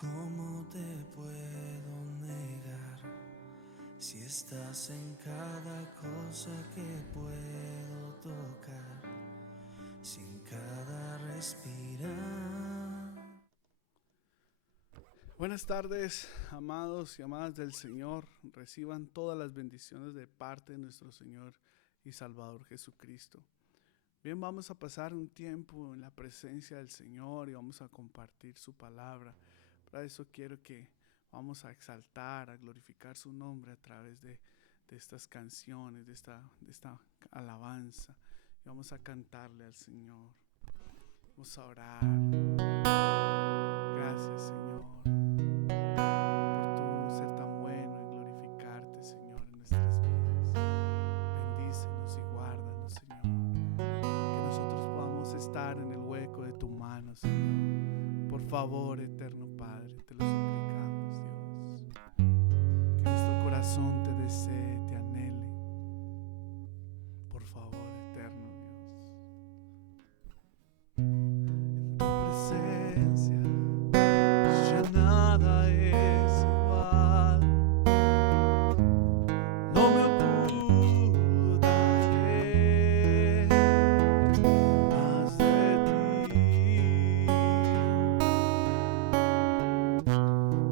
¿Cómo te puedo negar si estás en cada cosa que puedo tocar, sin cada respirar? Buenas tardes, amados y amadas del Señor. Reciban todas las bendiciones de parte de nuestro Señor y Salvador Jesucristo. Bien, vamos a pasar un tiempo en la presencia del Señor y vamos a compartir su palabra. Para eso quiero que vamos a exaltar, a glorificar su nombre a través de estas canciones, de esta alabanza. Y vamos a cantarle al Señor. Vamos a orar. Gracias, Señor, por tu ser tan bueno y glorificarte, Señor, en nuestras vidas. Bendícenos y guárdanos, Señor. Que nosotros podamos estar en el hueco de tu mano, Señor. Por favor, eterno Padre, te lo suplicamos, Dios. Que nuestro corazón te desee, te anhele. Por favor, eterno Dios. En tu presencia ya nada es igual. No me ocultaré más de ti.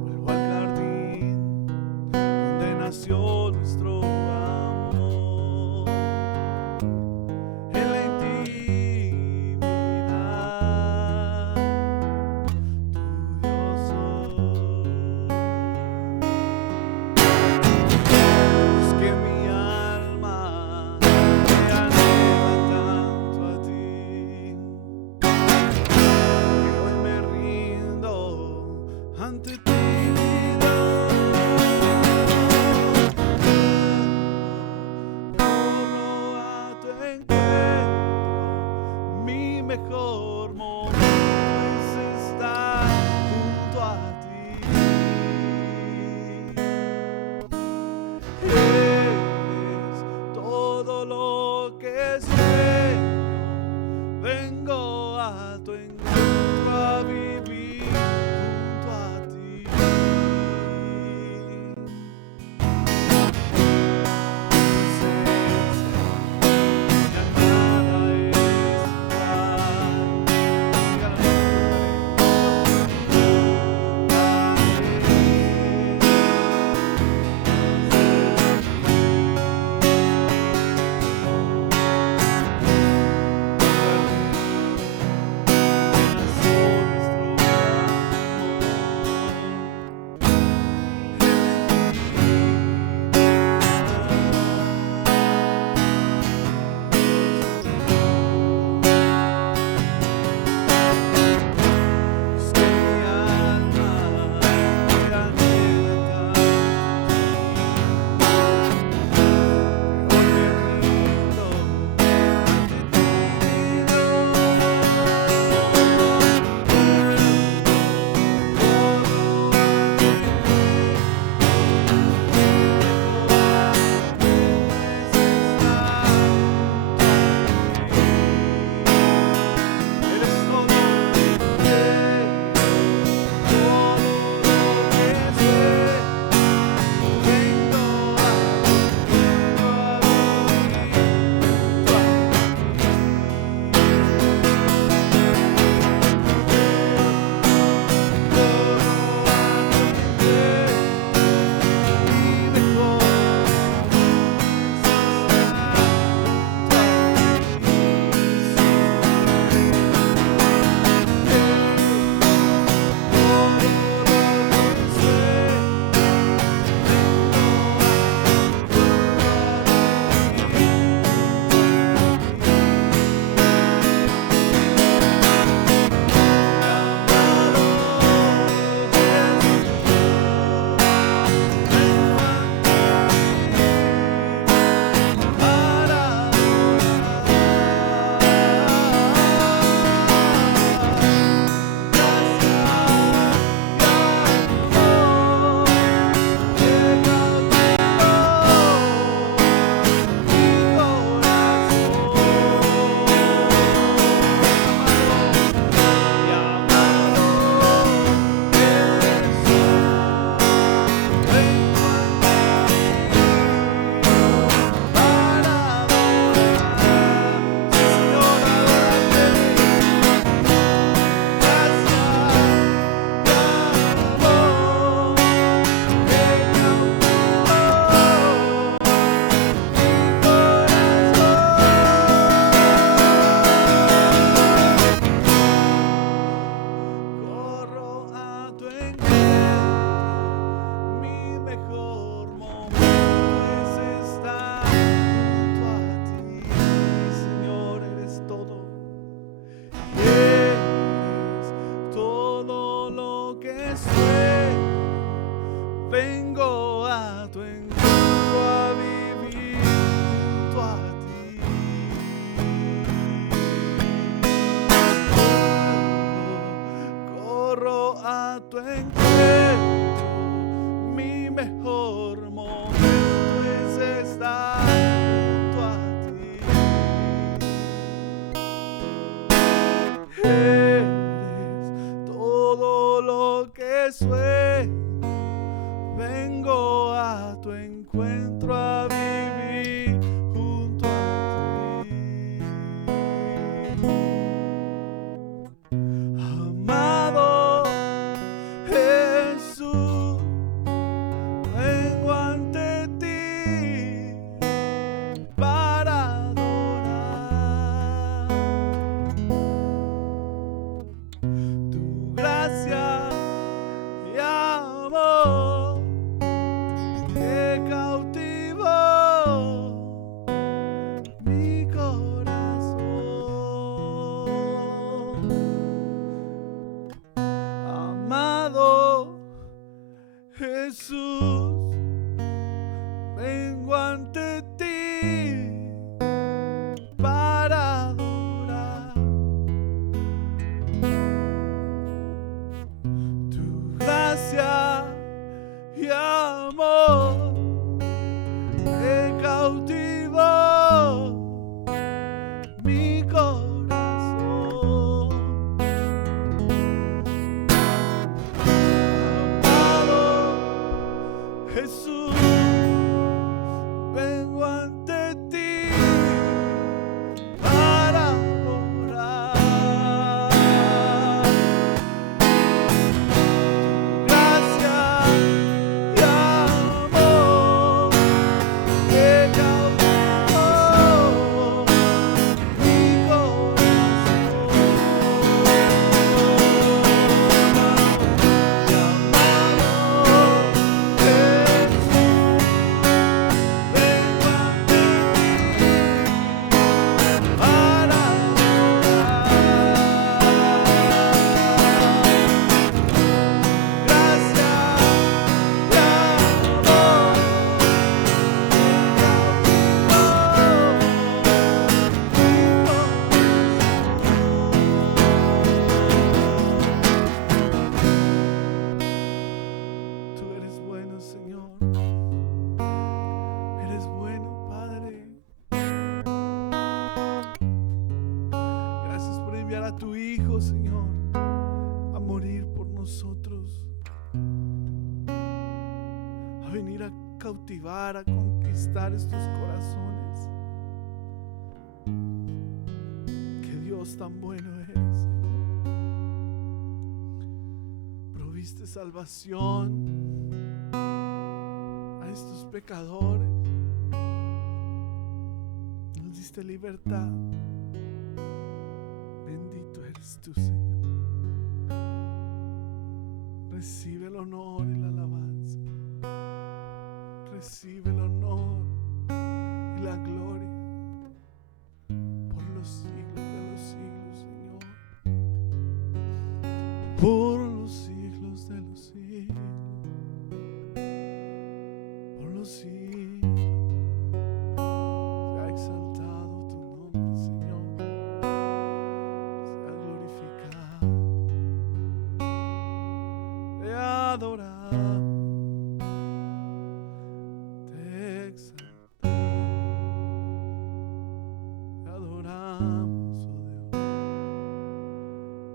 Vuelvo al jardín donde nació nuestro amor. En la intimidad tuyo soy. Es que mi alma te anhela tanto a ti, que hoy me rindo ante ti, Dios. Corro a tu encuentro, mi mejor momento es estar junto a ti. Eres todo lo que sueño, vengo a tu encuentro a vivir junto a ti. sueño, vengo a tu encuentro a vivir junto a ti. Corro a tu encuentro, mi mejor momento es estar junto a ti. Eres todo lo que sueño, vengo a tu encuentro a vivir junto a ti. Amado Jesús, vengo ante ti para adorar tu gracia y amor que cautivó mi corazón. Amado Jesús, vengo ante ti para adorar tu gracia y amor que cautivó mi corazón. Amado Jesús, vengo ante ti para adorar tu gracia y amor que cautivó mi corazón. Tú eres bueno, Señor. Eres bueno, Padre. Gracias por enviar a tu Hijo, Señor, a morir por nosotros, a venir a cautivar, a conquistar estos corazones. Qué Dios tan bueno eres, Señor. Proviste salvación a estos pecadores, nos diste libertad. Bendito eres tú, Señor. Recibe el honor y la alabanza. Recibe el honor y la gloria por los siglos de los siglos, Señor. Por los siglos de los siglos. Por los siglos. Sea exaltado tu nombre, Señor. Sea glorificado. Te adoramos. Te exaltamos. Te adoramos, oh Dios.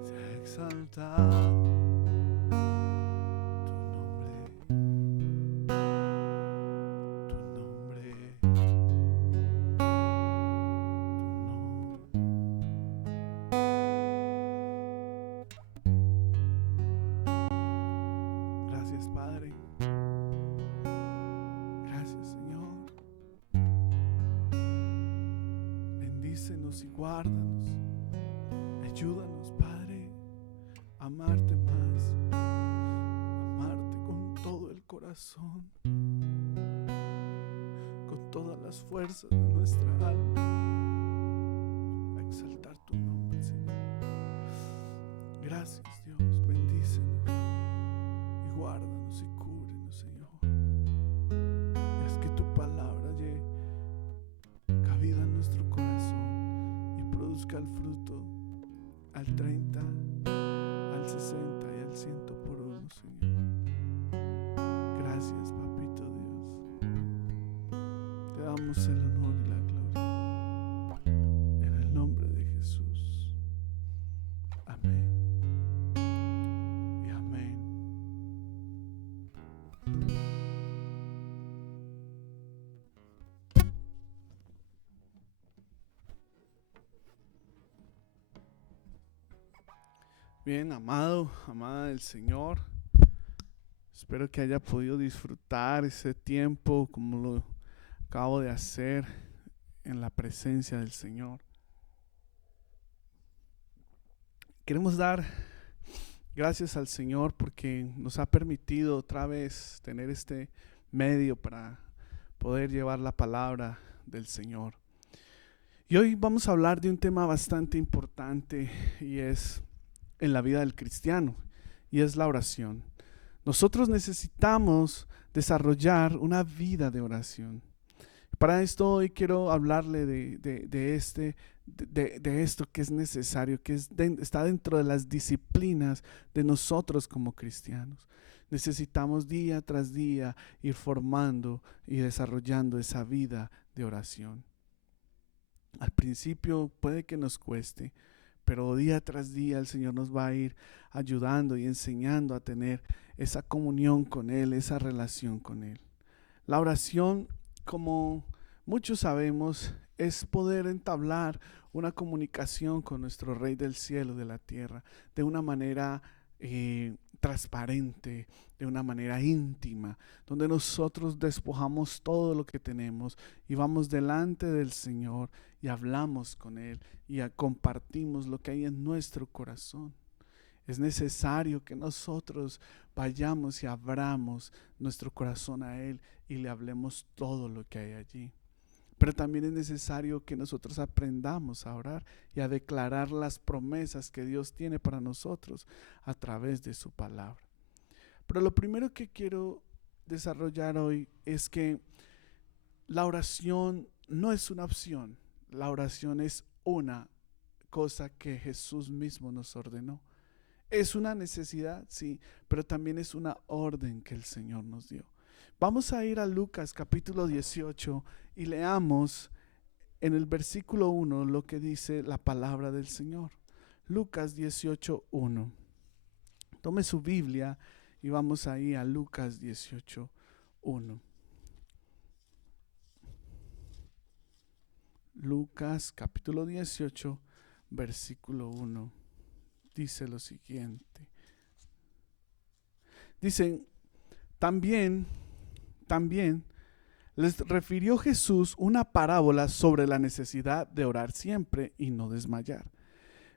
Sea exaltado tu nombre. Gracias, Padre. Gracias, Señor. Bendícenos y guárdanos. Ayúdanos, Padre, a amarte más. Amarte con todo el corazón, con todas las fuerzas de nuestra alma. A exaltar tu nombre, Señor. Gracias, Dios. Bendícenos. damos el honor y la gloria. En el nombre de Jesús. Amén y amén. Bien, amado, amada del Señor, espero que haya podido disfrutar ese tiempo como lo acabo de hacer en la presencia del Señor. Queremos dar gracias al Señor porque nos ha permitido otra vez tener este medio para poder llevar la palabra del Señor. Y hoy vamos a hablar de un tema bastante importante y es en la vida del cristiano, y es la oración. Nosotros necesitamos desarrollar una vida de oración. Para esto hoy quiero hablarle de esto que es necesario, que está dentro de las disciplinas de nosotros como cristianos. Necesitamos día tras día ir formando y desarrollando esa vida de oración. Al principio puede que nos cueste, pero día tras día el Señor nos va a ir ayudando y enseñando a tener esa comunión con Él, esa relación con Él. La oración, como muchos sabemos, es poder entablar una comunicación con nuestro Rey del cielo y de la tierra de una manera transparente, de una manera íntima, donde nosotros despojamos todo lo que tenemos y vamos delante del Señor y hablamos con Él y compartimos lo que hay en nuestro corazón. Es necesario que nosotros vayamos y abramos nuestro corazón a Él y le hablemos todo lo que hay allí. Pero también es necesario que nosotros aprendamos a orar y a declarar las promesas que Dios tiene para nosotros a través de su palabra. Pero lo primero que quiero desarrollar hoy es que la oración no es una opción. La oración es una cosa que Jesús mismo nos ordenó. Es una necesidad, sí, pero también es una orden que el Señor nos dio. Vamos a ir a Lucas capítulo 18 y leamos en el versículo 1 lo que dice la palabra del Señor. Lucas 18:1. Tome su Biblia y vamos ahí a Lucas 18:1. Lucas capítulo 18, versículo 1. Dice lo siguiente. Dicen, también les refirió Jesús una parábola sobre la necesidad de orar siempre y no desmayar.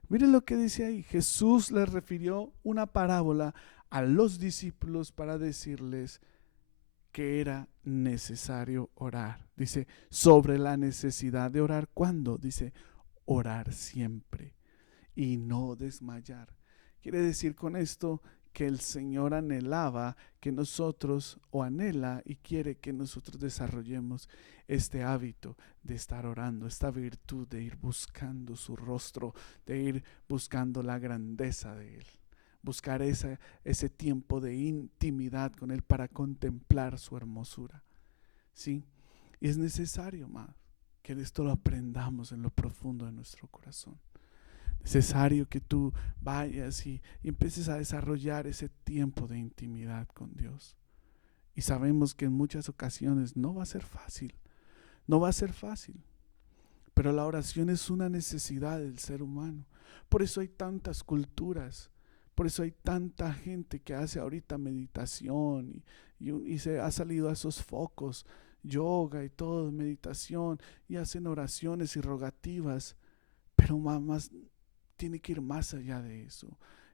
Miren lo que dice ahí. Jesús les refirió una parábola a los discípulos para decirles que era necesario orar. Dice, sobre la necesidad de orar. ¿Cuándo? Dice, orar siempre y no desmayar. Quiere decir con esto que el Señor anhelaba que nosotros, o anhela y quiere que nosotros desarrollemos este hábito de estar orando, esta virtud de ir buscando su rostro, de ir buscando la grandeza de Él, buscar ese tiempo de intimidad con Él para contemplar su hermosura. ¿Sí? Y es necesario, más que esto lo aprendamos en lo profundo de nuestro corazón. Necesario que tú vayas y empieces a desarrollar ese tiempo de intimidad con Dios. Y sabemos que en muchas ocasiones no va a ser fácil, no va a ser fácil, pero la oración es una necesidad del ser humano. Por eso hay tantas culturas, por eso hay tanta gente que hace ahorita meditación y se ha salido a esos focos, yoga y todo, meditación, y hacen oraciones y rogativas, pero más tiene que ir más allá de eso.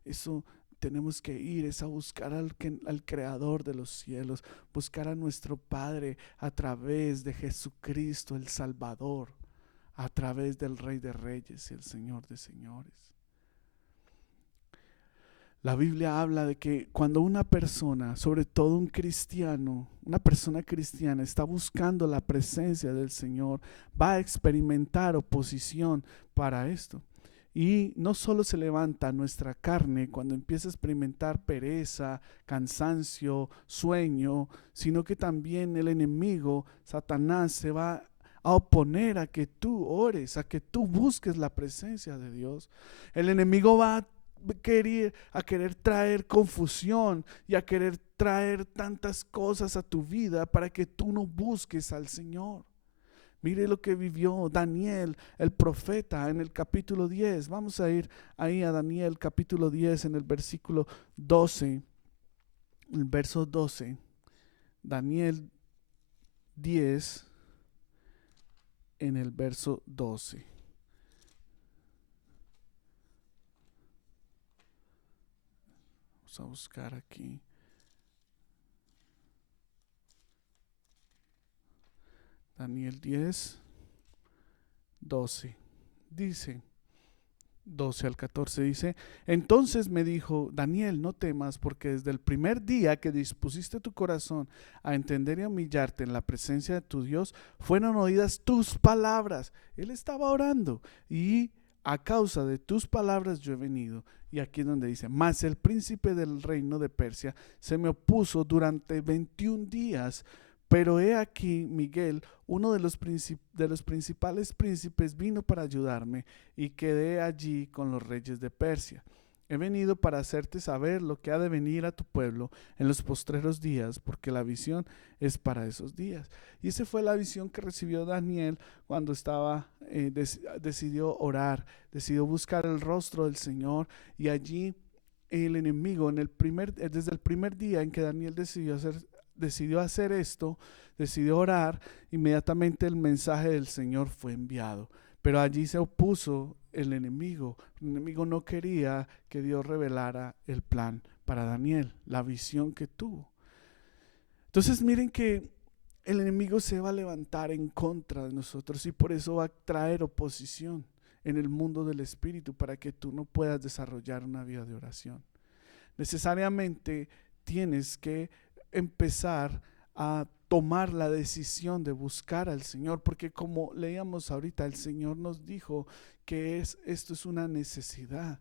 Eso tenemos que ir, es a buscar al Creador de los cielos, buscar a nuestro Padre a través de Jesucristo el Salvador, a través del Rey de Reyes y el Señor de Señores. La Biblia habla de que cuando una persona, sobre todo un cristiano, una persona cristiana está buscando la presencia del Señor, va a experimentar oposición para esto. Y no solo se levanta nuestra carne cuando empieza a experimentar pereza, cansancio, sueño, sino que también el enemigo, Satanás, se va a oponer a que tú ores, a que tú busques la presencia de Dios. El enemigo va a querer traer confusión y a querer traer tantas cosas a tu vida para que tú no busques al Señor. Mire lo que vivió Daniel, el profeta, en el capítulo 10. Vamos a ir ahí a Daniel, capítulo 10, en el versículo 12. El verso 12. Daniel 10, en el verso 12. Vamos a buscar aquí. Daniel 10, 12. Dice, 12 al 14 dice: entonces me dijo, Daniel, no temas, porque desde el primer día que dispusiste tu corazón a entender y a humillarte en la presencia de tu Dios, fueron oídas tus palabras. Él estaba orando y a causa de tus palabras yo he venido. Y aquí es donde dice: mas el príncipe del reino de Persia se me opuso durante 21 días. Pero he aquí, Miguel, uno de los principales príncipes, vino para ayudarme y quedé allí con los reyes de Persia. He venido para hacerte saber lo que ha de venir a tu pueblo en los postreros días, porque la visión es para esos días. Y esa fue la visión que recibió Daniel cuando decidió orar, decidió buscar el rostro del Señor, y allí el enemigo, desde el primer día en que Daniel decidió hacer esto, decidió orar, inmediatamente el mensaje del Señor fue enviado. Pero allí se opuso el enemigo. El enemigo no quería que Dios revelara el plan para Daniel, la visión que tuvo. Entonces miren que el enemigo se va a levantar en contra de nosotros, y por eso va a traer oposición en el mundo del espíritu para que tú no puedas desarrollar una vida de oración. Necesariamente tienes que empezar a tomar la decisión de buscar al Señor, porque como leíamos ahorita, el Señor nos dijo que esto es una necesidad.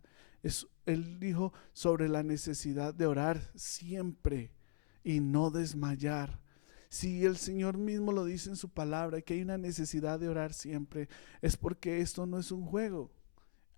Él dijo sobre la necesidad de orar siempre y no desmayar. Si el Señor mismo lo dice en su palabra, que hay una necesidad de orar siempre, es porque esto no es un juego.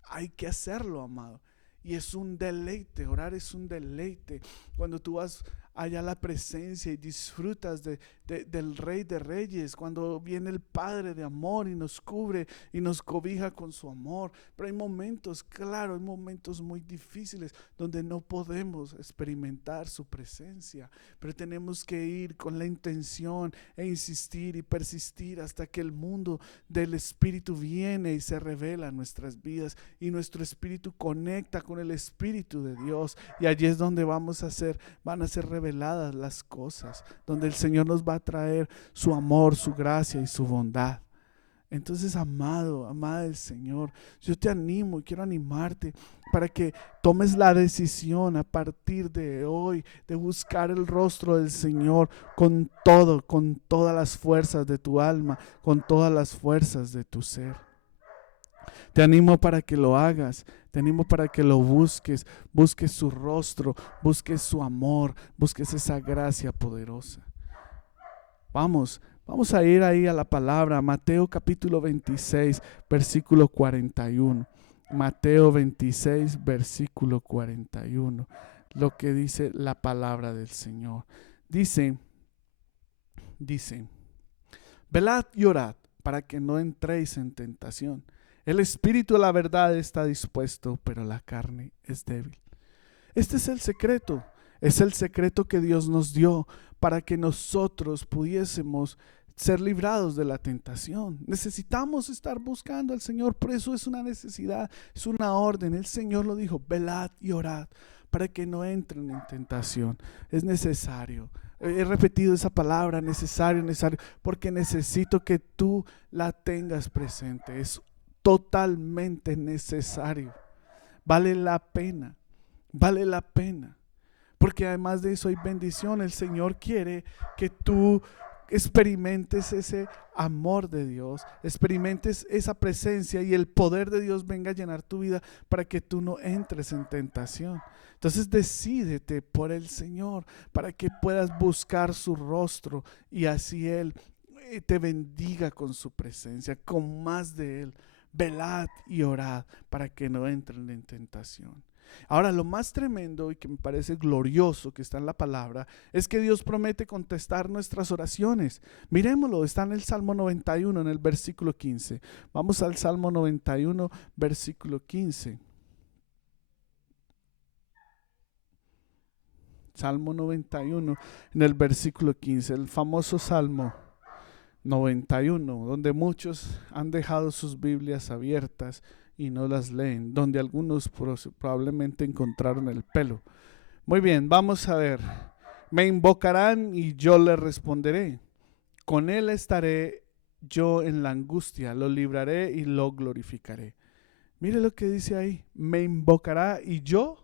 Hay que hacerlo, amado. Y es un deleite, orar es un deleite. Cuando tú vas allá a la presencia y disfrutas del Rey de Reyes, cuando viene el Padre de amor y nos cubre y nos cobija con su amor. Pero hay momentos, claro, hay momentos muy difíciles donde no podemos experimentar su presencia, pero tenemos que ir con la intención e insistir y persistir hasta que el mundo del Espíritu viene y se revela en nuestras vidas y nuestro espíritu conecta con el Espíritu de Dios, y allí es donde van a ser reveladas las cosas, donde el Señor nos va a traer su amor, su gracia y su bondad. Entonces, amado, amada del Señor, yo te animo y quiero animarte para que tomes la decisión a partir de hoy de buscar el rostro del Señor con todas las fuerzas de tu alma, con todas las fuerzas de tu ser. Te animo para que lo hagas, te animo para que lo busques su rostro, busques su amor, busques esa gracia poderosa. Vamos a ir ahí a la palabra, Mateo capítulo 26, versículo 41. Mateo 26, versículo 41. Lo que dice la palabra del Señor. Dice, velad y orad para que no entréis en tentación. El espíritu, la verdad, está dispuesto, pero la carne es débil. Este es el secreto. Es el secreto que Dios nos dio para que nosotros pudiésemos ser librados de la tentación. Necesitamos estar buscando al Señor, por eso es una necesidad, es una orden. El Señor lo dijo: velad y orad para que no entren en tentación. Es necesario. He repetido esa palabra, necesario, porque necesito que tú la tengas presente. Es totalmente necesario. Vale la pena, porque además de eso hay bendición. El Señor quiere que tú experimentes ese amor de Dios, experimentes esa presencia y el poder de Dios venga a llenar tu vida para que tú no entres en tentación. Entonces decídete por el Señor para que puedas buscar su rostro y así Él te bendiga con su presencia, con más de Él. Velad y orad para que no entren en tentación. Ahora, lo más tremendo y que me parece glorioso que está en la palabra es que Dios promete contestar nuestras oraciones. Miremoslo, está en el Salmo 91, en el versículo 15. Vamos al Salmo 91, versículo 15. Salmo 91, en el versículo 15, el famoso Salmo 91, donde muchos han dejado sus Biblias abiertas y no las leen, donde algunos probablemente encontraron el pelo. Muy bien, vamos a ver. Me invocarán y yo les responderé. Con él estaré yo en la angustia, lo libraré y lo glorificaré. Mire lo que dice ahí. Me invocará y yo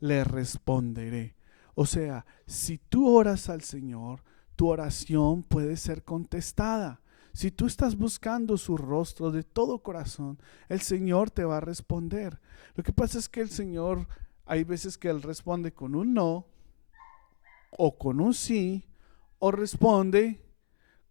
le responderé. O sea, si tú oras al Señor, tu oración puede ser contestada. Si tú estás buscando su rostro de todo corazón, el Señor te va a responder. Lo que pasa es que el Señor, hay veces que Él responde con un no, o con un sí, o responde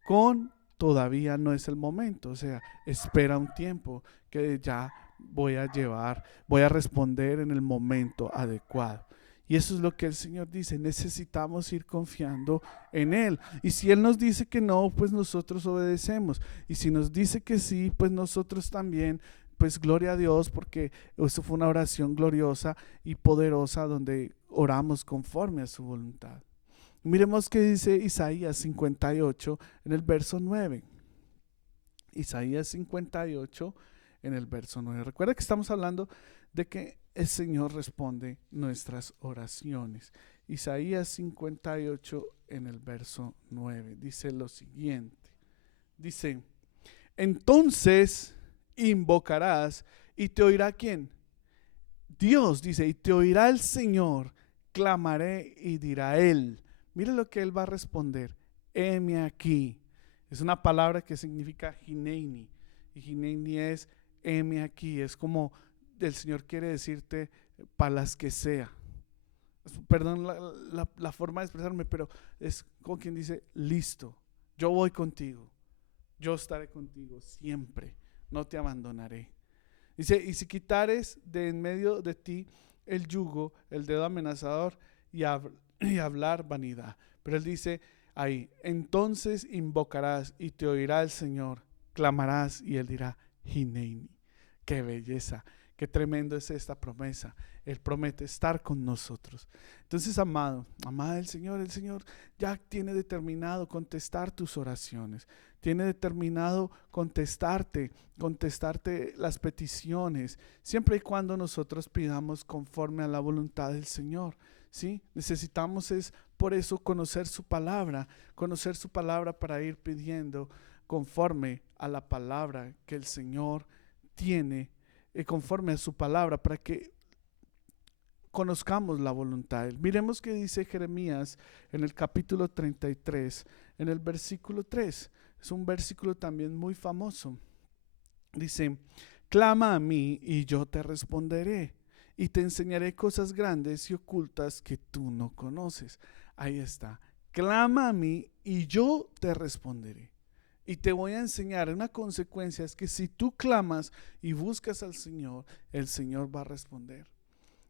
con todavía no es el momento. O sea, espera un tiempo que ya voy a responder en el momento adecuado. Y eso es lo que el Señor dice, necesitamos ir confiando en Él. Y si Él nos dice que no, pues nosotros obedecemos. Y si nos dice que sí, pues nosotros también, pues gloria a Dios, porque eso fue una oración gloriosa y poderosa donde oramos conforme a su voluntad. Miremos qué dice Isaías 58 en el verso 9. Isaías 58 en el verso 9. Recuerda que estamos hablando de que el Señor responde nuestras oraciones. Isaías 58 en el verso 9 dice lo siguiente. Dice, entonces invocarás y te oirá ¿quién? Dios dice, y te oirá el Señor, clamaré y dirá Él. Mire lo que Él va a responder, heme aquí. Es una palabra que significa Hineini, y Hineini es heme aquí, es como el Señor quiere decirte para las que sea. Perdón la forma de expresarme, pero es como quien dice, listo, yo voy contigo, yo estaré contigo siempre, no te abandonaré. Dice, y si quitares de en medio de ti el yugo, el dedo amenazador y hablar vanidad. Pero él dice ahí, entonces invocarás y te oirá el Señor, clamarás y él dirá, Hineini. Qué belleza, qué tremendo es esta promesa. Él promete estar con nosotros. Entonces, amado, amada del Señor, el Señor ya tiene determinado contestar tus oraciones. Tiene determinado contestarte las peticiones, siempre y cuando nosotros pidamos conforme a la voluntad del Señor. ¿Sí? Necesitamos es por eso conocer su palabra para ir pidiendo conforme a la palabra que el Señor tiene, conforme a su palabra, para que conozcamos la voluntad. Miremos que dice Jeremías en el capítulo 33, en el versículo 3. Es un versículo también muy famoso. Dice, clama a mí y yo te responderé y te enseñaré cosas grandes y ocultas que tú no conoces. Ahí está. Clama a mí y yo te responderé. Y te voy a enseñar. Una consecuencia es que si tú clamas y buscas al Señor, el Señor va a responder.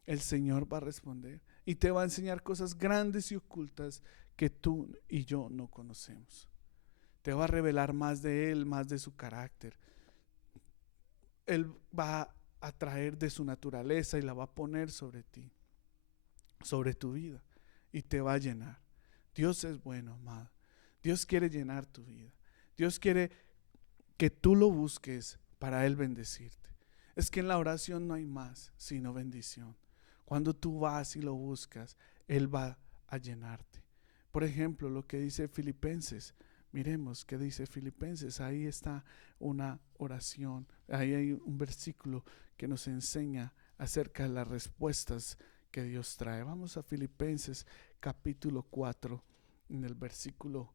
El Señor va a responder. Y te va a enseñar cosas grandes y ocultas que tú y yo no conocemos. Te va a revelar más de Él, más de su carácter. Él va a traer de su naturaleza y la va a poner sobre ti, sobre tu vida, y te va a llenar. Dios es bueno, amado. Dios quiere llenar tu vida. Dios quiere que tú lo busques para Él bendecirte. Es que en la oración no hay más sino bendición. Cuando tú vas y lo buscas, Él va a llenarte. Por ejemplo, lo que dice Filipenses. Miremos qué dice Filipenses. Ahí está una oración. Ahí hay un versículo que nos enseña acerca de las respuestas que Dios trae. Vamos a Filipenses capítulo 4 en el versículo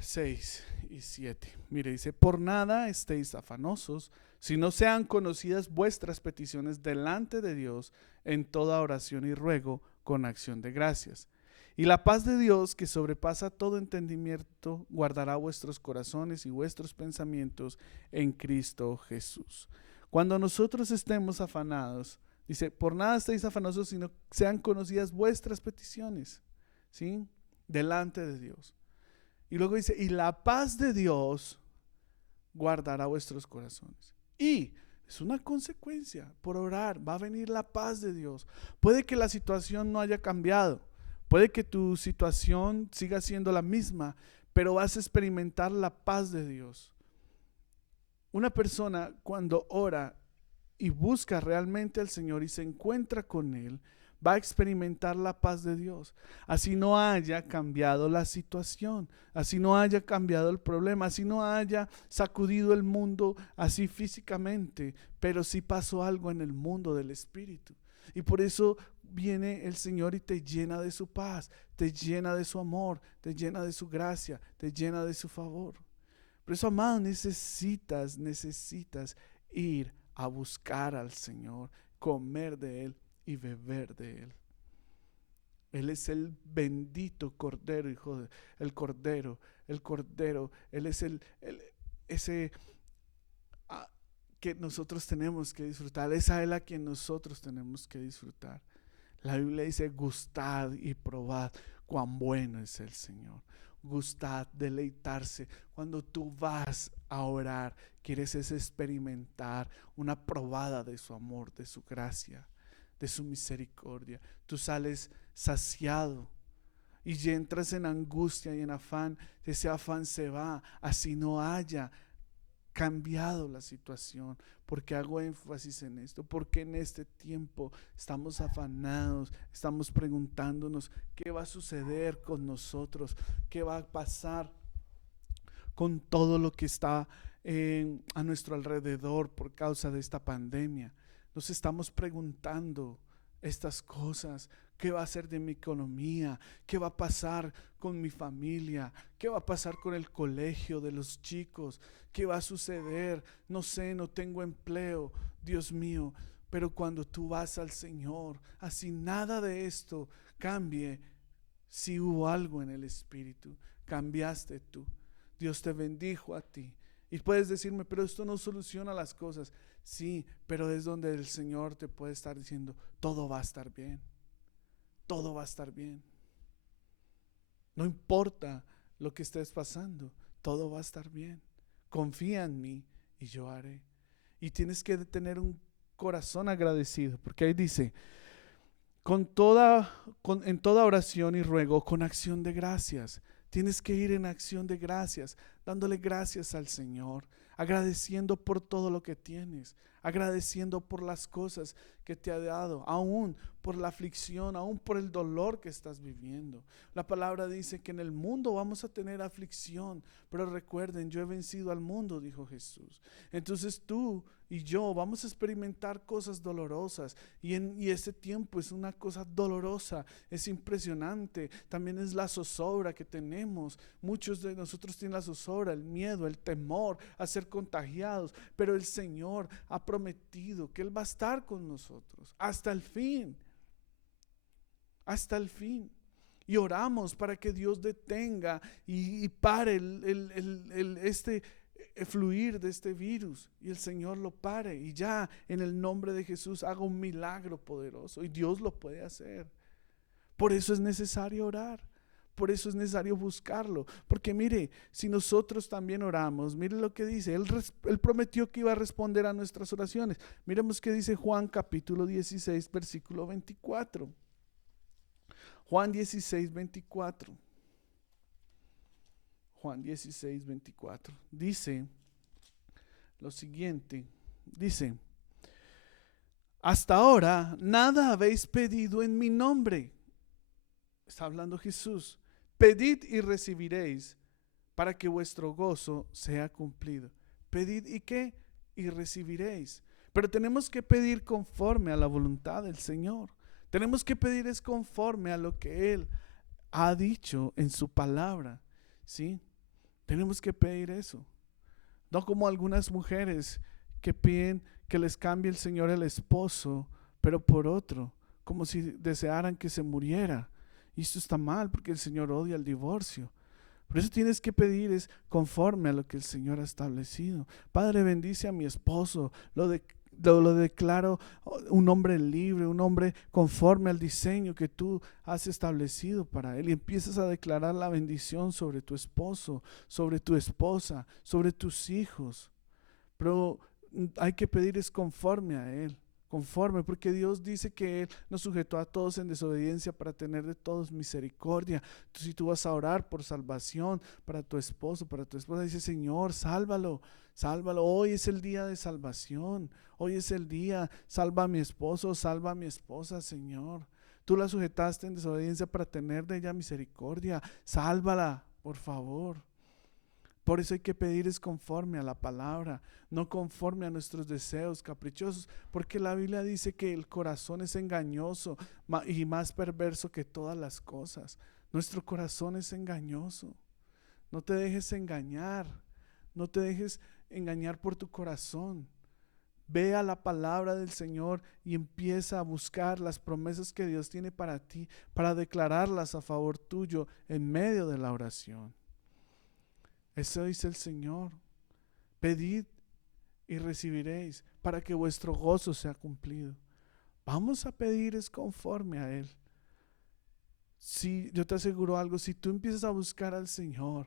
6 y 7. Mire, dice, por nada estéis afanosos, si no sean conocidas vuestras peticiones delante de Dios en toda oración y ruego con acción de gracias. Y la paz de Dios, que sobrepasa todo entendimiento, guardará vuestros corazones y vuestros pensamientos en Cristo Jesús. Cuando nosotros estemos afanados, dice, por nada estéis afanosos, sino sean conocidas vuestras peticiones, ¿sí? Delante de Dios. Y luego dice, y la paz de Dios guardará vuestros corazones. Y es una consecuencia, por orar va a venir la paz de Dios. Puede que la situación no haya cambiado, puede que tu situación siga siendo la misma, pero vas a experimentar la paz de Dios. Una persona cuando ora y busca realmente al Señor y se encuentra con Él, va a experimentar la paz de Dios. Así no haya cambiado la situación, así no haya cambiado el problema, así no haya sacudido el mundo así físicamente, pero sí pasó algo en el mundo del espíritu. Y por eso viene el Señor y te llena de su paz, te llena de su amor, te llena de su gracia, te llena de su favor. Por eso, amado, necesitas ir a buscar al Señor, comer de Él y beber de Él. Él es el bendito Cordero, hijo de, el Cordero, Él es ese que nosotros tenemos que disfrutar, es a Él a quien nosotros tenemos que disfrutar. La Biblia dice, gustad y probad cuán bueno es el Señor. Gustad, deleitarse. Cuando tú vas a orar, quieres experimentar una probada de su amor, de su gracia, de su misericordia. Tú sales saciado y entras en angustia y en afán. Ese afán se va, así no haya cambiado la situación. Porque hago énfasis en esto, porque en este tiempo estamos afanados, estamos preguntándonos qué va a suceder con nosotros, qué va a pasar con todo lo que está a nuestro alrededor por causa de esta pandemia. Nos estamos preguntando estas cosas. ¿Qué va a hacer de mi economía? ¿Qué va a pasar con mi familia? ¿Qué va a pasar con el colegio de los chicos? ¿Qué va a suceder? No sé, no tengo empleo. Dios mío. Pero cuando tú vas al Señor, así nada de esto cambie. Si hubo algo en el espíritu, cambiaste tú. Dios te bendijo a ti. Y puedes decirme, pero esto no soluciona las cosas. Sí, pero es donde el Señor te puede estar diciendo, todo va a estar bien. Todo va a estar bien. No importa lo que estés pasando, todo va a estar bien. Confía en mí y yo haré. Y tienes que tener un corazón agradecido, porque ahí dice, en toda oración y ruego, con acción de gracias. Tienes que ir en acción de gracias, dándole gracias al Señor, agradeciendo por todo lo que tienes, agradeciendo por las cosas que te ha dado, aún por la aflicción, aún por el dolor que estás viviendo. La palabra dice que en el mundo vamos a tener aflicción, pero recuerden, yo he vencido al mundo, dijo Jesús. Entonces tú y yo vamos a experimentar cosas dolorosas y ese tiempo es una cosa dolorosa, es impresionante. También es la zozobra que tenemos. Muchos de nosotros tienen la zozobra, el miedo, el temor a ser contagiados, pero el Señor ha prometido que Él va a estar con nosotros hasta el fin. Hasta el fin. Y oramos para que Dios detenga y pare este fluir de este virus, y el Señor lo pare y ya en el nombre de Jesús haga un milagro poderoso, y Dios lo puede hacer. Por eso es necesario orar, por eso es necesario buscarlo, porque mire, si nosotros también oramos, mire lo que dice, Él prometió que iba a responder a nuestras oraciones. Miremos qué dice Juan capítulo 16 versículo 24. Juan 16, 24. Juan 16, 24. Dice lo siguiente. Dice, hasta ahora nada habéis pedido en mi nombre. Está hablando Jesús. Pedid y recibiréis para que vuestro gozo sea cumplido. Pedid y qué, y recibiréis. Pero tenemos que pedir conforme a la voluntad del Señor. Tenemos que pedir es conforme a lo que Él ha dicho en su palabra. ¿Sí? Tenemos que pedir eso. No como algunas mujeres que piden que les cambie el Señor el esposo, pero por otro, como si desearan que se muriera. Y esto está mal porque el Señor odia el divorcio. Por eso tienes que pedir es conforme a lo que el Señor ha establecido. Padre, bendice a mi esposo, lo declaro un hombre libre, un hombre conforme al diseño que tú has establecido para él. Y empiezas a declarar la bendición sobre tu esposo, sobre tu esposa, sobre tus hijos. Pero hay que pedir es conforme a él. Conforme, porque Dios dice que Él nos sujetó a todos en desobediencia para tener de todos misericordia. Entonces, si tú vas a orar por salvación para tu esposo, para tu esposa, dice: Señor, sálvalo, sálvalo. Hoy es el día de salvación. Hoy es el día. Salva a mi esposo, salva a mi esposa, Señor. Tú la sujetaste en desobediencia para tener de ella misericordia. Sálvala, por favor. Por eso hay que pedir es conforme a la palabra, no conforme a nuestros deseos caprichosos, porque la Biblia dice que el corazón es engañoso y más perverso que todas las cosas. Nuestro corazón es engañoso. No te dejes engañar, no te dejes engañar por tu corazón. Ve a la palabra del Señor y empieza a buscar las promesas que Dios tiene para ti, para declararlas a favor tuyo en medio de la oración. Eso dice el Señor: pedid y recibiréis para que vuestro gozo sea cumplido. Vamos a pedir es conforme a Él. Si yo te aseguro algo, si tú empiezas a buscar al Señor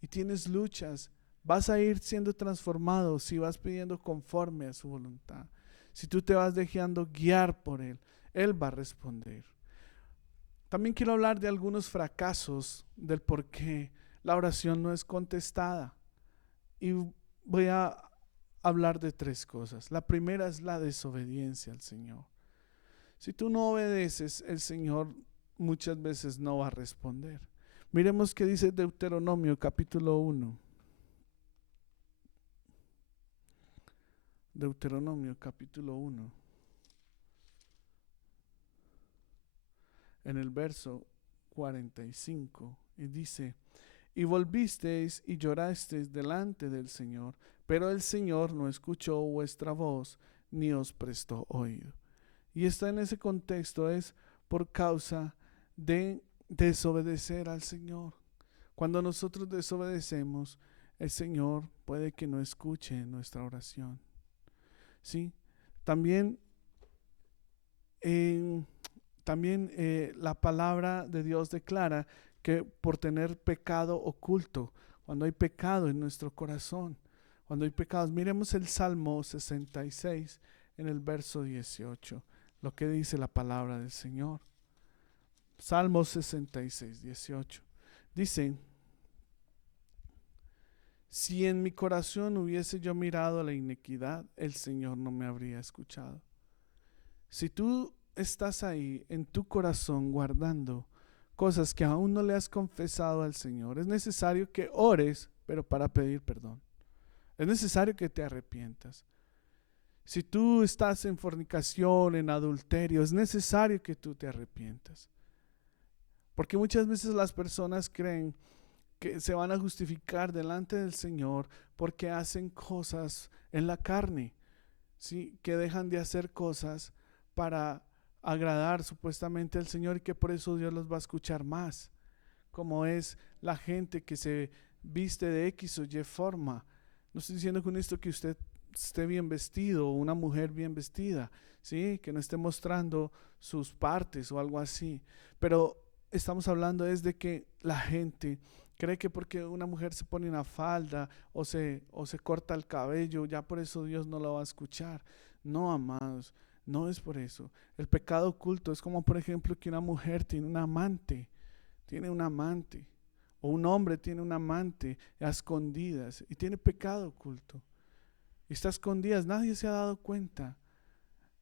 y tienes luchas, vas a ir siendo transformado si vas pidiendo conforme a su voluntad. Si tú te vas dejando guiar por Él, Él va a responder. También quiero hablar de algunos fracasos del por qué la oración no es contestada. Y voy a hablar de 3 cosas. La primera es la desobediencia al Señor. Si tú no obedeces, el Señor muchas veces no va a responder. Miremos qué dice Deuteronomio capítulo 1. Deuteronomio capítulo 1. En el verso 45. Y dice: y volvisteis y llorasteis delante del Señor, pero el Señor no escuchó vuestra voz, ni os prestó oído. Y está en ese contexto, es por causa de desobedecer al Señor. Cuando nosotros desobedecemos, el Señor puede que no escuche nuestra oración. ¿Sí? También la palabra de Dios declara que por tener pecado oculto, cuando hay pecado en nuestro corazón, cuando hay pecados, miremos el Salmo 66 en el verso 18, lo que dice la palabra del Señor. Salmo 66, 18. Dice: si en mi corazón hubiese yo mirado a la iniquidad, el Señor no me habría escuchado. Si tú estás ahí en tu corazón guardando cosas que aún no le has confesado al Señor, es necesario que ores, pero para pedir perdón. Es necesario que te arrepientas. Si tú estás en fornicación, en adulterio, es necesario que tú te arrepientas. Porque muchas veces las personas creen que se van a justificar delante del Señor porque hacen cosas en la carne, ¿sí? Que dejan de hacer cosas para agradar supuestamente al Señor y que por eso Dios los va a escuchar más, como es la gente que se viste de X o Y forma. No estoy diciendo con esto que usted esté bien vestido o una mujer bien vestida, ¿sí? Que no esté mostrando sus partes o algo así, pero estamos hablando es de que la gente cree que porque una mujer se pone una falda o se corta el cabello, ya por eso Dios no lo va a escuchar. No, amados, no es por eso. El pecado oculto es como, por ejemplo, que una mujer tiene un amante, o un hombre tiene un amante a escondidas y tiene pecado oculto. Y está a escondidas, nadie se ha dado cuenta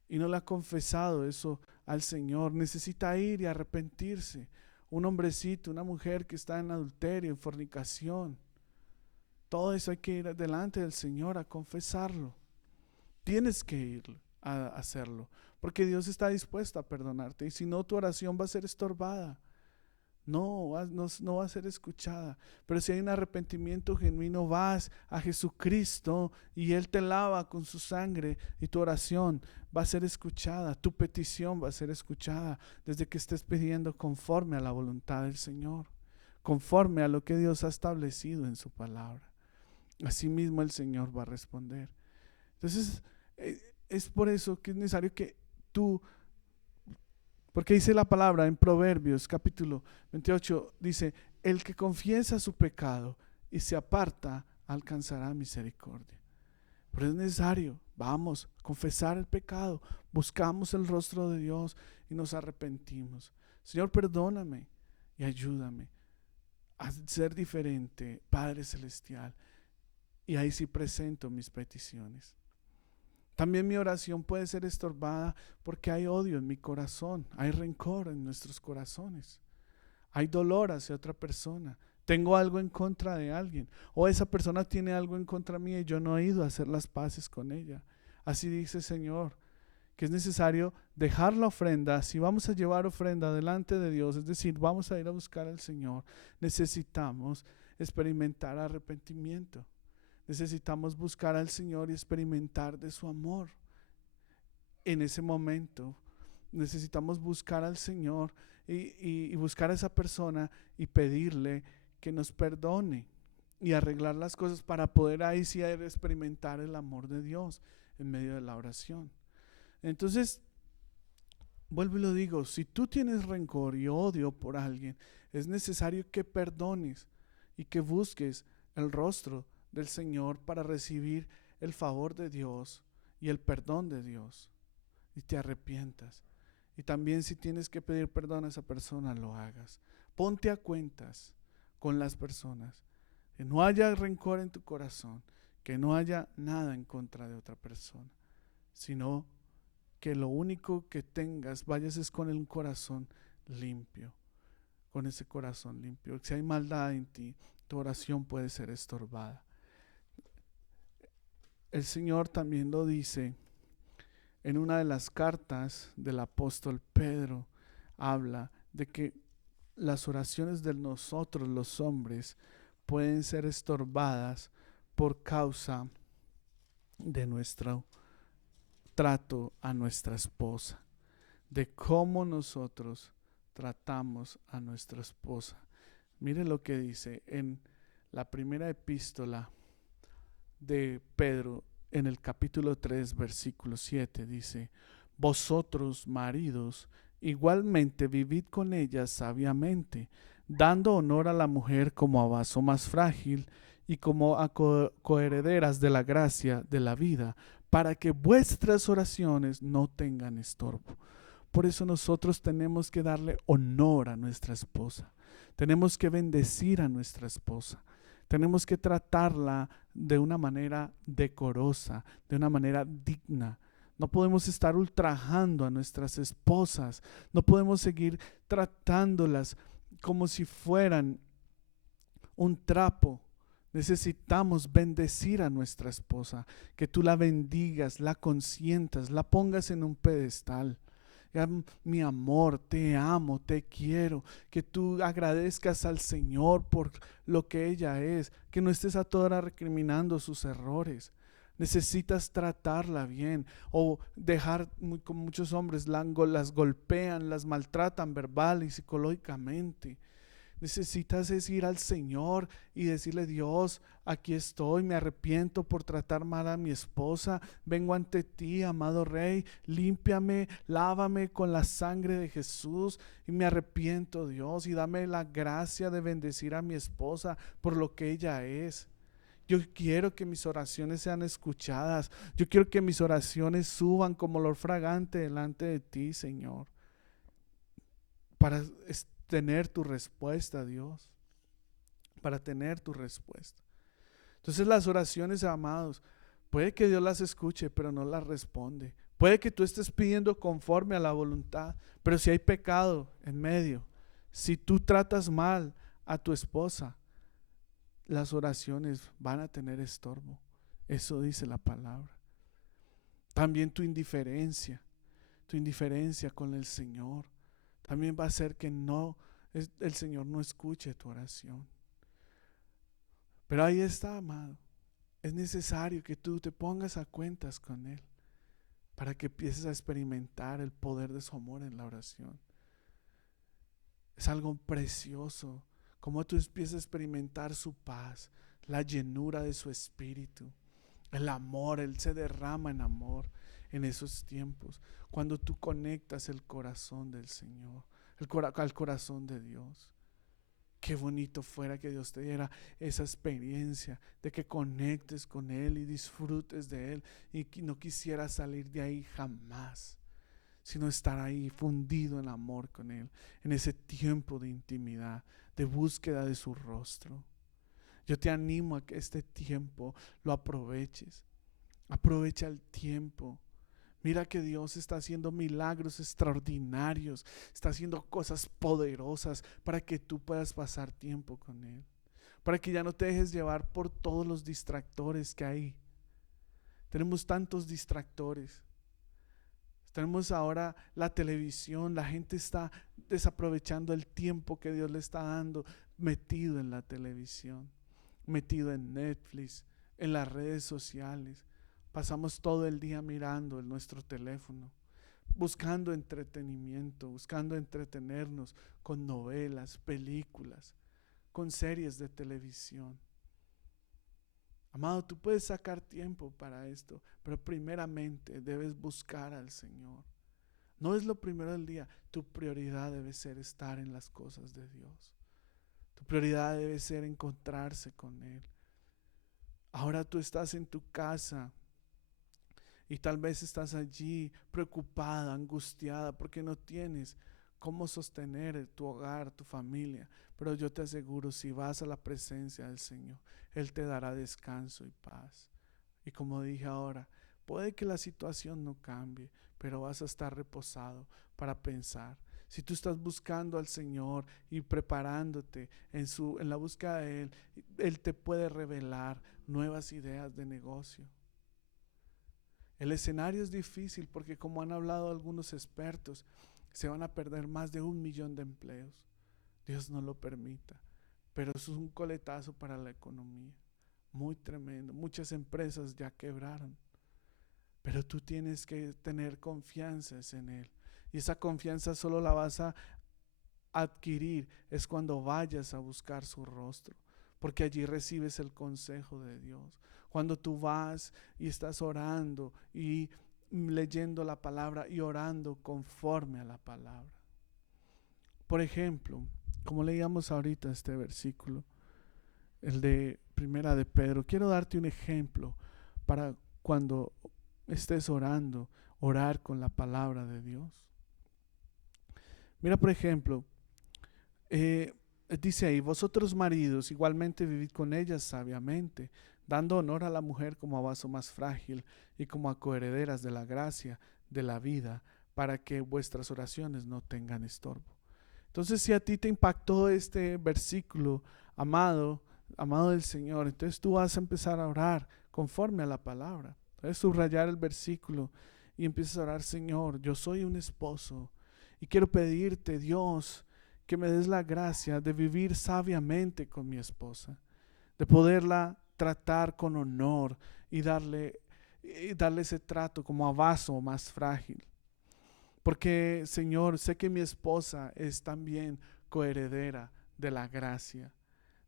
y no le ha confesado eso al Señor. Necesita ir y arrepentirse. Un hombrecito, una mujer que está en adulterio, en fornicación, todo eso hay que ir delante del Señor a confesarlo. Tienes que ir a hacerlo, porque Dios está dispuesto a perdonarte, y si no, tu oración va a ser estorbada. no va a ser escuchada. Pero si hay un arrepentimiento genuino, vas a Jesucristo y Él te lava con su sangre y tu oración va a ser escuchada, tu petición va a ser escuchada desde que estés pidiendo conforme a la voluntad del Señor, conforme a lo que Dios ha establecido en su palabra. Asimismo el Señor va a responder. Entonces es por eso que es necesario que tú, porque dice la palabra en Proverbios capítulo 28, dice, el que confiesa su pecado y se aparta alcanzará misericordia. Pero es necesario, vamos, confesar el pecado, buscamos el rostro de Dios y nos arrepentimos. Señor, perdóname y ayúdame a ser diferente, Padre Celestial. Y ahí sí presento mis peticiones. También mi oración puede ser estorbada porque hay odio en mi corazón, hay rencor en nuestros corazones, hay dolor hacia otra persona, tengo algo en contra de alguien, o esa persona tiene algo en contra mía y yo no he ido a hacer las paces con ella. Así dice el Señor, que es necesario dejar la ofrenda. Si vamos a llevar ofrenda delante de Dios, es decir, vamos a ir a buscar al Señor, necesitamos experimentar arrepentimiento. Necesitamos buscar al Señor y experimentar de su amor. En ese momento necesitamos buscar al Señor y buscar a esa persona y pedirle que nos perdone y arreglar las cosas para poder ahí sí experimentar el amor de Dios en medio de la oración. Entonces, vuelvo y lo digo, si tú tienes rencor y odio por alguien, es necesario que perdones y que busques el rostro del Señor para recibir el favor de Dios y el perdón de Dios y te arrepientas. Y también si tienes que pedir perdón a esa persona, lo hagas. Ponte a cuentas con las personas, que no haya rencor en tu corazón, que no haya nada en contra de otra persona, sino que lo único que tengas, vayas es con el corazón limpio, con ese corazón limpio. Si hay maldad en ti, tu oración puede ser estorbada. El Señor también lo dice en una de las cartas del apóstol Pedro, habla de que las oraciones de nosotros los hombres pueden ser estorbadas por causa de nuestro trato a nuestra esposa, de cómo nosotros tratamos a nuestra esposa. Mire lo que dice en la primera epístola de Pedro, en el capítulo 3, versículo 7, dice: vosotros, maridos, igualmente vivid con ella sabiamente, dando honor a la mujer como a vaso más frágil y como a coherederas de la gracia de la vida, para que vuestras oraciones no tengan estorbo. Por eso nosotros tenemos que darle honor a nuestra esposa, tenemos que bendecir a nuestra esposa, tenemos que tratarla de una manera decorosa, de una manera digna. No podemos estar ultrajando a nuestras esposas, no podemos seguir tratándolas como si fueran un trapo. Necesitamos bendecir a nuestra esposa, que tú la bendigas, la consientas, la pongas en un pedestal. Mi amor, te amo, te quiero, que tú agradezcas al Señor por lo que ella es, que no estés a toda hora recriminando sus errores. Necesitas tratarla bien, o dejar, como muchos hombres las golpean, las maltratan verbal y psicológicamente. Necesitas ir al Señor y decirle: Dios, aquí estoy, me arrepiento por tratar mal a mi esposa, vengo ante ti, amado Rey, límpiame, lávame con la sangre de Jesús y me arrepiento, Dios, y dame la gracia de bendecir a mi esposa por lo que ella es. Yo quiero que mis oraciones sean escuchadas, yo quiero que mis oraciones suban como olor fragante delante de ti, Señor, para tener tu respuesta, Dios, para tener tu respuesta. Entonces las oraciones, amados, puede que Dios las escuche, pero no las responde. Puede que tú estés pidiendo conforme a la voluntad, pero si hay pecado en medio, si tú tratas mal a tu esposa, las oraciones van a tener estorbo. Eso dice la palabra. También tu indiferencia con el Señor también va a hacer que no el Señor no escuche tu oración. Pero ahí está, amado. Es necesario que tú te pongas a cuentas con Él para que empieces a experimentar el poder de su amor en la oración. Es algo precioso, como tú empiezas a experimentar su paz, la llenura de su espíritu, el amor. Él se derrama en amor en esos tiempos, cuando tú conectas el corazón del Señor, al corazón de Dios. Qué bonito fuera que Dios te diera esa experiencia de que conectes con Él y disfrutes de Él y que no quisieras salir de ahí jamás, sino estar ahí fundido en amor con Él, en ese tiempo de intimidad, de búsqueda de su rostro. Yo te animo a que este tiempo lo aproveches. Aprovecha el tiempo. Mira que Dios está haciendo milagros extraordinarios, está haciendo cosas poderosas para que tú puedas pasar tiempo con Él, para que ya no te dejes llevar por todos los distractores que hay. Tenemos tantos distractores. Tenemos ahora la televisión, la gente está desaprovechando el tiempo que Dios le está dando, metido en la televisión, metido en Netflix, en las redes sociales. Pasamos todo el día mirando en nuestro teléfono, buscando entretenimiento, buscando entretenernos con novelas, películas, con series de televisión. Amado, tú puedes sacar tiempo para esto, pero primeramente debes buscar al Señor. No es lo primero del día. Tu prioridad debe ser estar en las cosas de Dios. Tu prioridad debe ser encontrarse con Él. Ahora tú estás en tu casa y tal vez estás allí preocupada, angustiada, porque no tienes cómo sostener tu hogar, tu familia. Pero yo te aseguro, si vas a la presencia del Señor, Él te dará descanso y paz. Y como dije ahora, puede que la situación no cambie, pero vas a estar reposado para pensar. Si tú estás buscando al Señor y preparándote en la búsqueda de Él, Él te puede revelar nuevas ideas de negocio. El escenario es difícil porque, como han hablado algunos expertos, se van a perder más de 1 millón de empleos. Dios no lo permita, pero eso es un coletazo para la economía, muy tremendo. Muchas empresas ya quebraron, pero tú tienes que tener confianza en Él, y esa confianza solo la vas a adquirir es cuando vayas a buscar su rostro, porque allí recibes el consejo de Dios. Cuando tú vas y estás orando y leyendo la palabra y orando conforme a la palabra. Por ejemplo, como leíamos ahorita este versículo, el de Primera de Pedro, quiero darte un ejemplo para cuando estés orando, orar con la palabra de Dios. Mira, por ejemplo, dice ahí: vosotros maridos igualmente vivid con ellas sabiamente, dando honor a la mujer como a vaso más frágil y como a coherederas de la gracia de la vida, para que vuestras oraciones no tengan estorbo. Entonces, si a ti te impactó este versículo, amado del Señor, entonces tú vas a empezar a orar conforme a la palabra. Puedes subrayar el versículo y empiezas a orar: Señor, yo soy un esposo y quiero pedirte, Dios, que me des la gracia de vivir sabiamente con mi esposa, de poderla tratar con honor y darle ese trato como a vaso más frágil. Porque, Señor, sé que mi esposa es también coheredera de la gracia.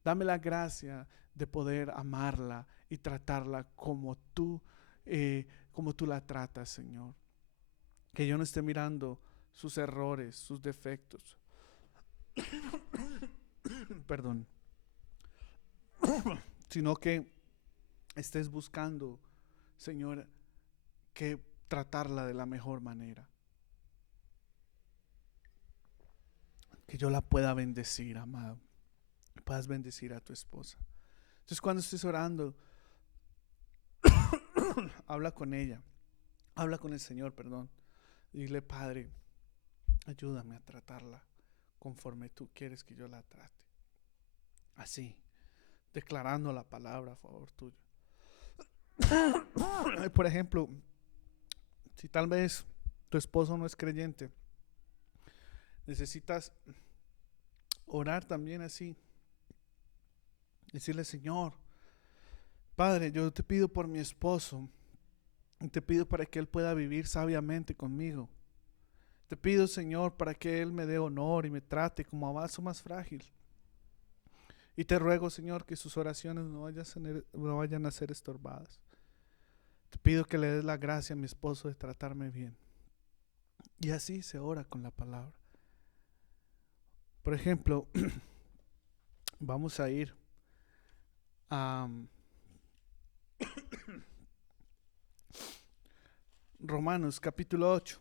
Dame la gracia de poder amarla y tratarla como tú la tratas, Señor. Que yo no esté mirando sus errores, sus defectos. Perdón. Sino que estés buscando, Señor, que tratarla de la mejor manera. Que yo la pueda bendecir, amado. Puedas bendecir a tu esposa. Entonces, cuando estés orando, habla con ella. Habla con el Señor, perdón. Dile: Padre, ayúdame a tratarla conforme tú quieres que yo la trate. Así, declarando la palabra a favor tuyo. Por ejemplo, si tal vez tu esposo no es creyente, necesitas Orar también así. Decirle, Señor, Padre, yo te pido por mi esposo. Y te pido para que él pueda vivir sabiamente conmigo. Te pido, Señor, para que él me dé honor y me trate como a vaso más frágil. Y te ruego, Señor, que sus oraciones no vayan a ser estorbadas. Te pido que le des la gracia a mi esposo de tratarme bien. Y así se ora con la palabra. Por ejemplo, vamos a ir a Romanos capítulo 8.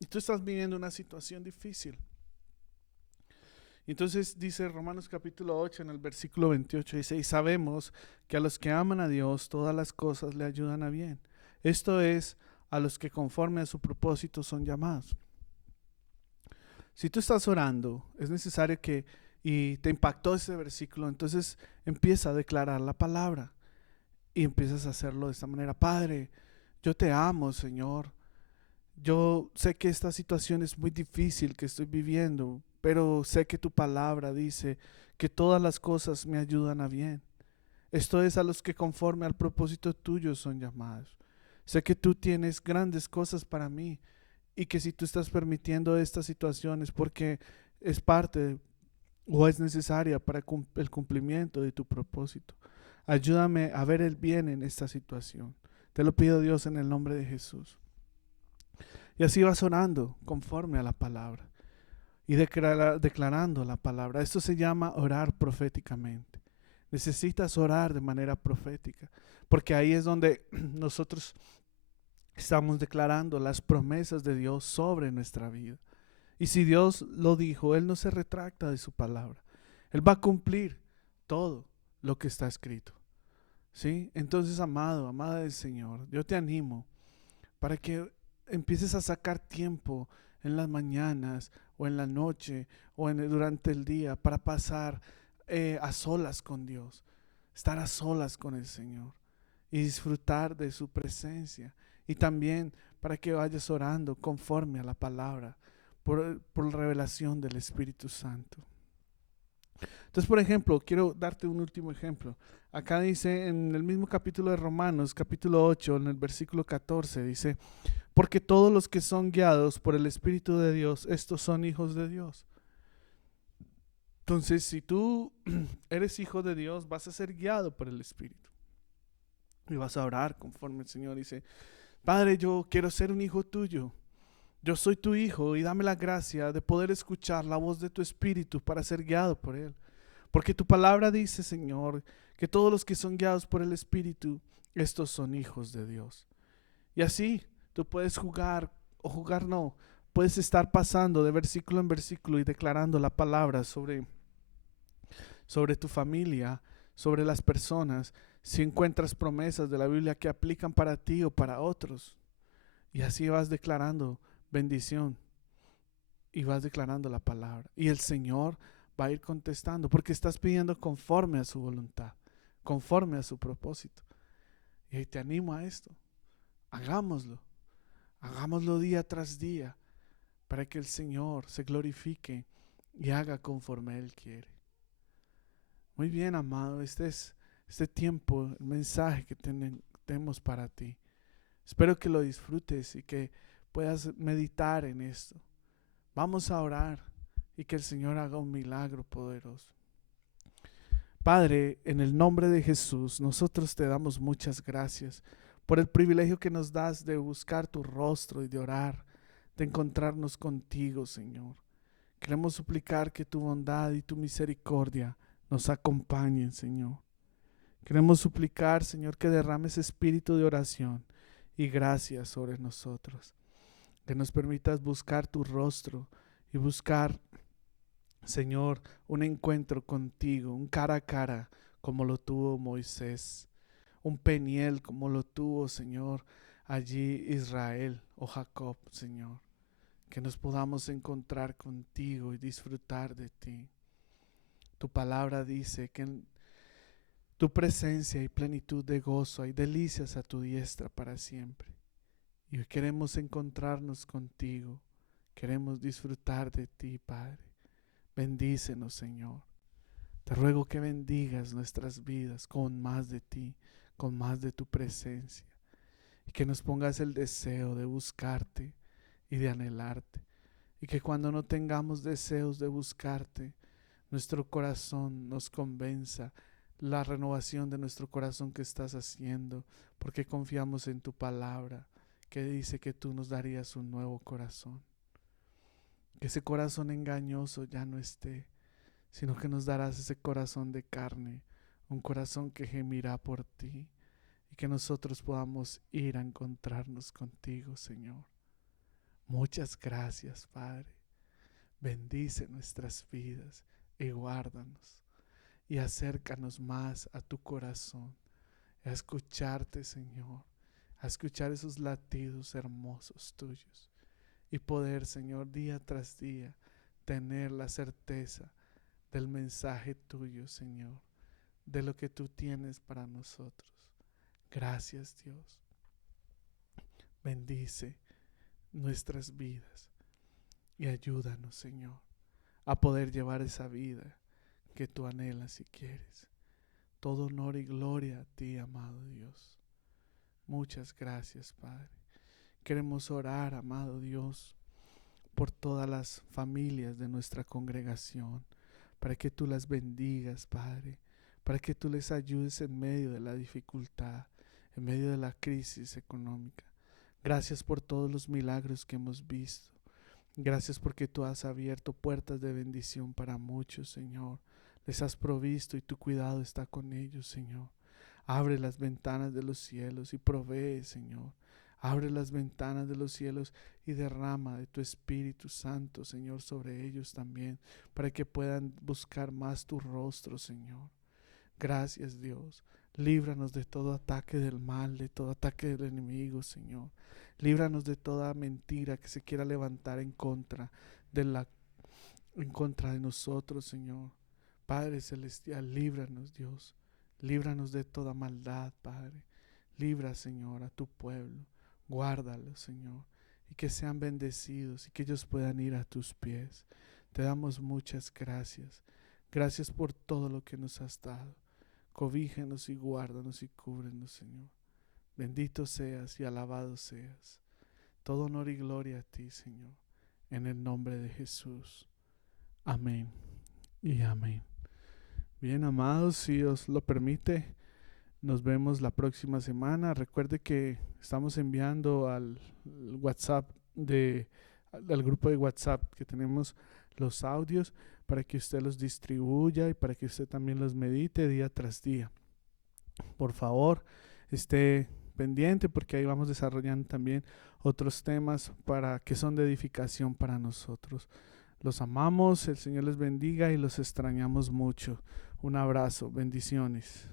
Y tú estás viviendo una situación difícil. Entonces dice Romanos capítulo 8 en el versículo 28, dice, y sabemos que a los que aman a Dios todas las cosas le ayudan a bien. Esto es, a los que conforme a su propósito son llamados. Si tú estás orando, es necesario que, y te impactó ese versículo, entonces empieza a declarar la palabra y empiezas a hacerlo de esta manera. Padre, yo te amo, Señor. Yo sé que esta situación es muy difícil que estoy viviendo, pero sé que tu palabra dice que todas las cosas me ayudan a bien. Esto es, a los que conforme al propósito tuyo son llamados. Sé que tú tienes grandes cosas para mí y que si tú estás permitiendo esta situación es porque es parte o es necesaria para el cumplimiento de tu propósito. Ayúdame a ver el bien en esta situación. Te lo pido, Dios, en el nombre de Jesús. Y así vas orando conforme a la palabra y declarando la palabra. Esto se llama orar proféticamente. Necesitas orar de manera profética, porque ahí es donde nosotros estamos declarando las promesas de Dios sobre nuestra vida. Y si Dios lo dijo, Él no se retracta de su palabra. Él va a cumplir todo lo que está escrito. ¿Sí? Entonces, amado, amada del Señor, yo te animo para que empieces a sacar tiempo en las mañanas o en la noche o durante el día para pasar a solas con Dios, estar a solas con el Señor y disfrutar de su presencia. Y también para que vayas orando conforme a la palabra por revelación del Espíritu Santo. Entonces, por ejemplo, quiero darte un último ejemplo. Acá dice en el mismo capítulo de Romanos, capítulo 8, en el versículo 14, dice, porque todos los que son guiados por el Espíritu de Dios, estos son hijos de Dios. Entonces, si tú eres hijo de Dios, vas a ser guiado por el Espíritu. Y vas a orar conforme el Señor dice, Padre, yo quiero ser un hijo tuyo. Yo soy tu hijo y dame la gracia de poder escuchar la voz de tu Espíritu para ser guiado por Él. Porque tu palabra dice, Señor, que todos los que son guiados por el Espíritu, estos son hijos de Dios. Y así tú puedes jugar, o jugar no, puedes estar pasando de versículo en versículo y declarando la palabra sobre tu familia, sobre las personas, si encuentras promesas de la Biblia que aplican para ti o para otros. Y así vas declarando bendición y vas declarando la palabra. Y el Señor va a ir contestando porque estás pidiendo conforme a su voluntad, conforme a su propósito. Y te animo a esto. Hagámoslo. Hagámoslo día tras día para que el Señor se glorifique y haga conforme Él quiere. Muy bien, amado, este tiempo, el mensaje que tenemos para ti. Espero que lo disfrutes y que puedas meditar en esto. Vamos a orar y que el Señor haga un milagro poderoso. Padre, en el nombre de Jesús, nosotros te damos muchas gracias por el privilegio que nos das de buscar tu rostro y de orar, de encontrarnos contigo, Señor. Queremos suplicar que tu bondad y tu misericordia nos acompañen, Señor. Queremos suplicar, Señor, que derrames espíritu de oración y gracia sobre nosotros. Que nos permitas buscar tu rostro y buscar, Señor, un encuentro contigo, un cara a cara como lo tuvo Moisés, un Peniel como lo tuvo, Señor, allí Israel o Jacob, Señor. Que nos podamos encontrar contigo y disfrutar de ti. Tu palabra dice que en tu presencia hay plenitud de gozo, hay delicias a tu diestra para siempre. Y queremos encontrarnos contigo, queremos disfrutar de ti, Padre. Bendícenos, Señor. Te ruego que bendigas nuestras vidas con más de ti, con más de tu presencia, y que nos pongas el deseo de buscarte y de anhelarte, y que cuando no tengamos deseos de buscarte, nuestro corazón nos convenza la renovación de nuestro corazón que estás haciendo, porque confiamos en tu palabra que dice que tú nos darías un nuevo corazón. Que ese corazón engañoso ya no esté, sino que nos darás ese corazón de carne, un corazón que gemirá por ti, y que nosotros podamos ir a encontrarnos contigo, Señor. Muchas gracias, Padre. Bendice nuestras vidas y guárdanos, y acércanos más a tu corazón, a escucharte, Señor, a escuchar esos latidos hermosos tuyos, y poder, Señor, día tras día tener la certeza del mensaje tuyo, Señor, de lo que tú tienes para nosotros. Gracias, Dios. Bendice nuestras vidas y ayúdanos, Señor, a poder llevar esa vida que tú anhelas y quieres. Todo honor y gloria a ti, amado Dios. Muchas gracias, Padre. Queremos orar, amado Dios, por todas las familias de nuestra congregación, para que tú las bendigas, Padre, para que tú les ayudes en medio de la dificultad, en medio de la crisis económica. Gracias por todos los milagros que hemos visto. Gracias porque tú has abierto puertas de bendición para muchos, Señor. Les has provisto y tu cuidado está con ellos, Señor. Abre las ventanas de los cielos y provee, Señor. Abre las ventanas de los cielos y derrama de tu Espíritu Santo, Señor, sobre ellos también, para que puedan buscar más tu rostro, Señor. Gracias, Dios. Líbranos de todo ataque del mal, de todo ataque del enemigo, Señor. Líbranos de toda mentira que se quiera levantar en contra de nosotros, Señor. Padre celestial, líbranos, Dios. Líbranos de toda maldad, Padre. Libra, Señor, a tu pueblo. Guárdalos, Señor, y que sean bendecidos y que ellos puedan ir a tus pies. Te damos muchas gracias. Gracias por todo lo que nos has dado. Cobígenos y guárdanos y cúbrenos, Señor. Bendito seas y alabado seas. Todo honor y gloria a ti, Señor, en el nombre de Jesús. Amén y amén. Bien, amados, si os lo permite, nos vemos la próxima semana. Recuerde que estamos enviando al WhatsApp al grupo de WhatsApp que tenemos los audios para que usted los distribuya y para que usted también los medite día tras día. Por favor, esté pendiente porque ahí vamos desarrollando también otros temas para que son de edificación para nosotros. Los amamos, el Señor les bendiga y los extrañamos mucho. Un abrazo, bendiciones.